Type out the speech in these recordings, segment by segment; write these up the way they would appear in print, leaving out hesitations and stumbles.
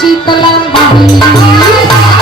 शीतला माई।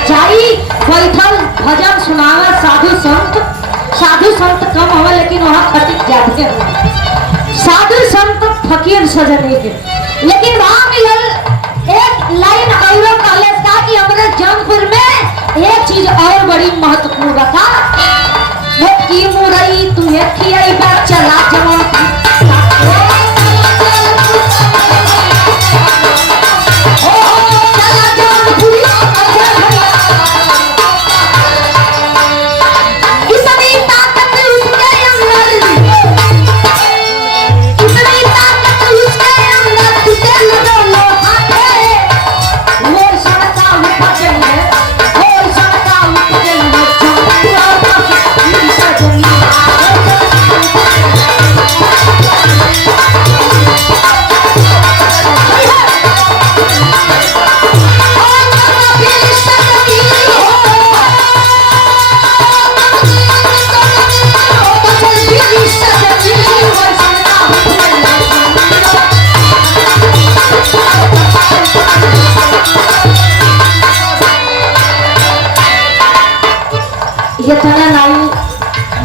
बैठल भजन सुनावे साधु संत कम हवे लेकिन वहाँ खटिक जाते हैं साधु संत फकीर सजने के। लेकिन वहाँ मिलल एक लाइन और कॉलेज का कि हमारे जौनपुर में एक चीज और बड़ी महत्वपूर्ण रखा वो की मुरई तुम्हें खियाई बात चला जवान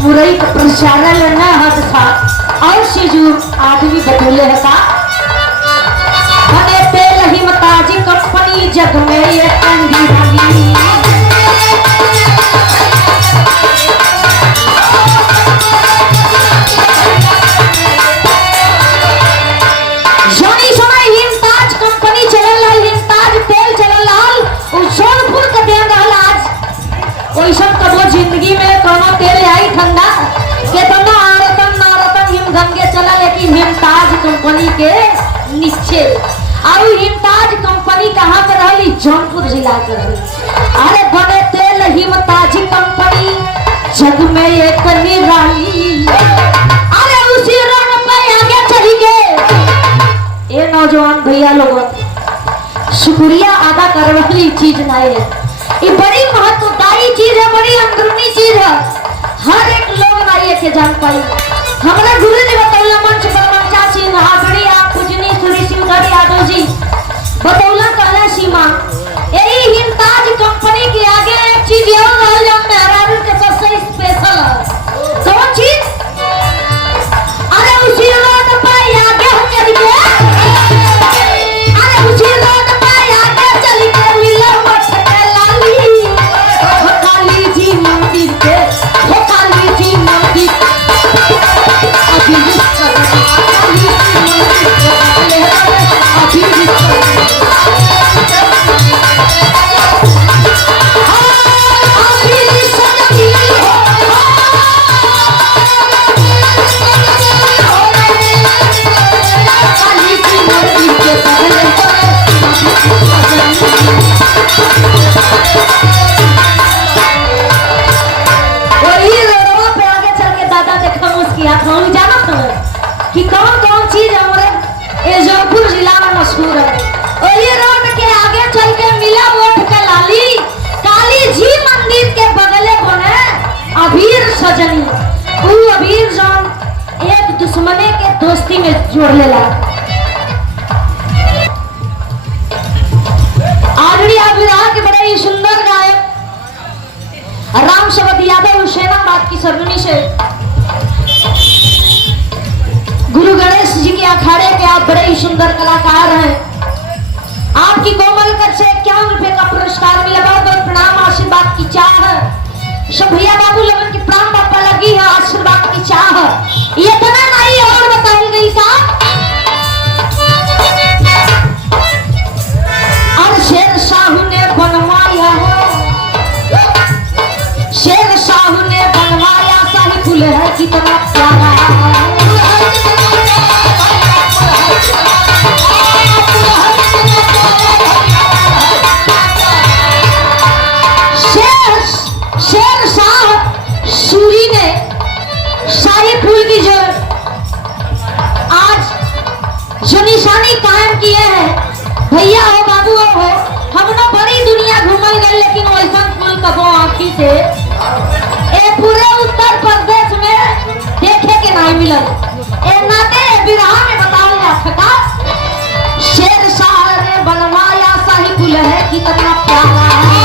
मुरई का प्रचारण लेना हद था और सीजू आदमी बदले है का बने तेल हिमताजी कंपनी जग में ये अंधी भागी जानी सुना हिमताज कंपनी चलल लाल हिमताज तेल चलल लाल और सोनपुर का देन रहल आज वैसा कबो जिंदगी में कोनो तेल आई ठंडा के तो नारतन हिम गंगे चला लेकिन हिमताज कंपनी के नीचे और हिमताज कंपनी कहाँ पे रही जौनपुर जिला के रही। अरे बने तेल हिमताज कंपनी जग में एक निराली अरे उसी रोड पे आगे चली गए। ये नौजवान भैया लोगों शुक्रिया अदा करने वाली चीज नहीं है ये बड़ी महत्वदायी चीज है बड़ी अंदरूनी चीज है हर एक लोग नहीं के जान पाई। हमारा गुरु जी बतौला मंच पर मंचा सिंह महागड़ी आप पूजनी सूरी सिंह गढ़ यादव जी बतौला कहला सीमा यही हिमताज कंपनी के आगे एक चीज और रहल हम मेहरारू के सबसे स्पेशल है कौन चीज अरे उसी रोड पे आगे हम चली के अरे उसी रोड पे आगे चली के मिला मठ के लाली हो काली जी मंदिर के हो काली जी मंदिर अभी में जोड़ लेला। आजड़िया विराह के बड़े ही सुंदर गायक राम शब्द यादव हुसैनाबाद की सरजमी से गुरु गणेश जी के अखाड़े के आप बड़े ही सुंदर कलाकार हैं। आपकी कोमल कर से 51 रुपए का पुरस्कार मिला। बहुत प्रणाम, आशीर्वाद की चाह है। सब भैया बाबू लगन की प्राण बापा लगी है, आशीर्वाद की चाह है। ये तना नहीं और बताई गई का और शेर साहू ने बनवाया है, शेर साहू ने बनवाया शाही फूल है कितना प्यारा। शेर शाह सूरी ने शाही फूल की जो आज जो निशानी कायम किए हैं, भैया हो बाबू हो, हम ना बड़ी दुनिया घूमल गए लेकिन वैसा फूल कबो आंखी से ए पूरे उत्तर प्रदेश में देखे के नहीं मिलल। ए नाते बिरहा में बताओ था शेर शाह ने बनवाया शाही फूल है कितना प्यारा है।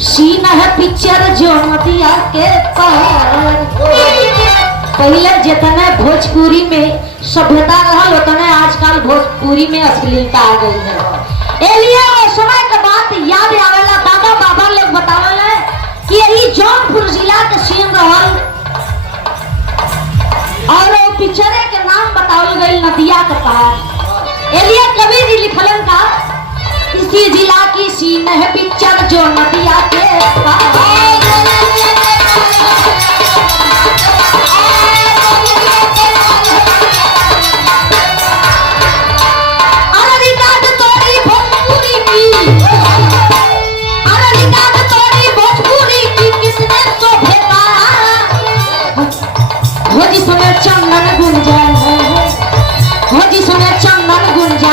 सीन है पिक्चर जो नदिया के पार। पहले जितने भोजपुरी में सभ्यता रहा उतने आजकल भोजपुरी में अश्लीलता आ गई है। एलिए समय के बात याद आवेला, दादा बाबा लोग बतावेला कि यही जौनपुर जिला के सीन रहल और वो पिक्चरे के नाम बतावल गई नदिया के पार। एलिए कभी भी लिखलन का इसी जिला की सीन है पिक्चर जो नदिया के पार। चंदन गुंजा, हो जिसमें चंदन गुंजा